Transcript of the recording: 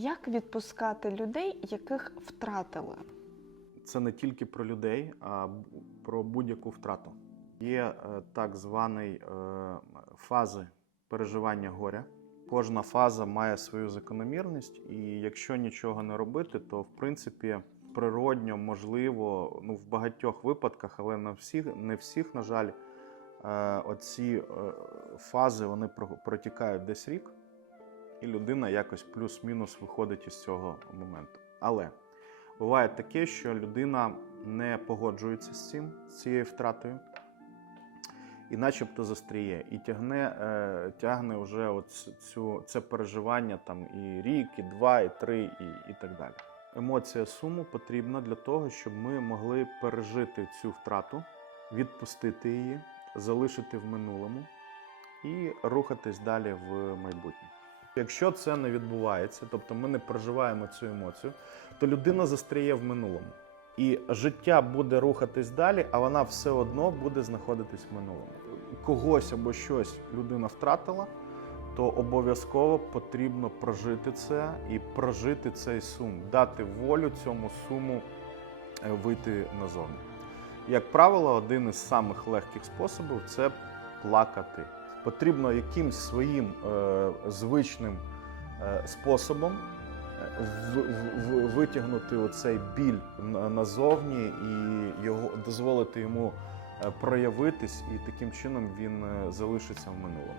Як відпускати людей, яких втратили? Це не тільки про людей, а про будь-яку втрату. Є е, так званий е, фази переживання горя. Кожна фаза має свою закономірність, і якщо нічого не робити, то в принципі природньо можливо, ну в багатьох випадках, але на всіх, не всіх, на жаль, е, оці фази вони про- протікають десь рік, і людина якось плюс-мінус виходить із цього моменту. Але буває таке, що людина не погоджується з цим, з цією втратою, і начебто застріє, і тягне, е, тягне вже от цю, це переживання там і рік, і два, і три, і, і так далі. Емоція суму потрібна для того, щоб ми могли пережити цю втрату, відпустити її, залишити в минулому і рухатись далі в майбутнє. Якщо це не відбувається, тобто ми не проживаємо цю емоцію, то людина застряє в минулому. І життя буде рухатись далі, а вона все одно буде знаходитись в минулому. Когось або щось людина втратила, то обов'язково потрібно прожити це і прожити цей сум, дати волю цьому суму е, вийти назовні. Як правило, один із самих легких способів це плакати. Потрібно якимсь своїм е, звичним е, способом е, витягнути оцей біль назовні і його дозволити йому проявитись, і таким чином він залишиться в минулому.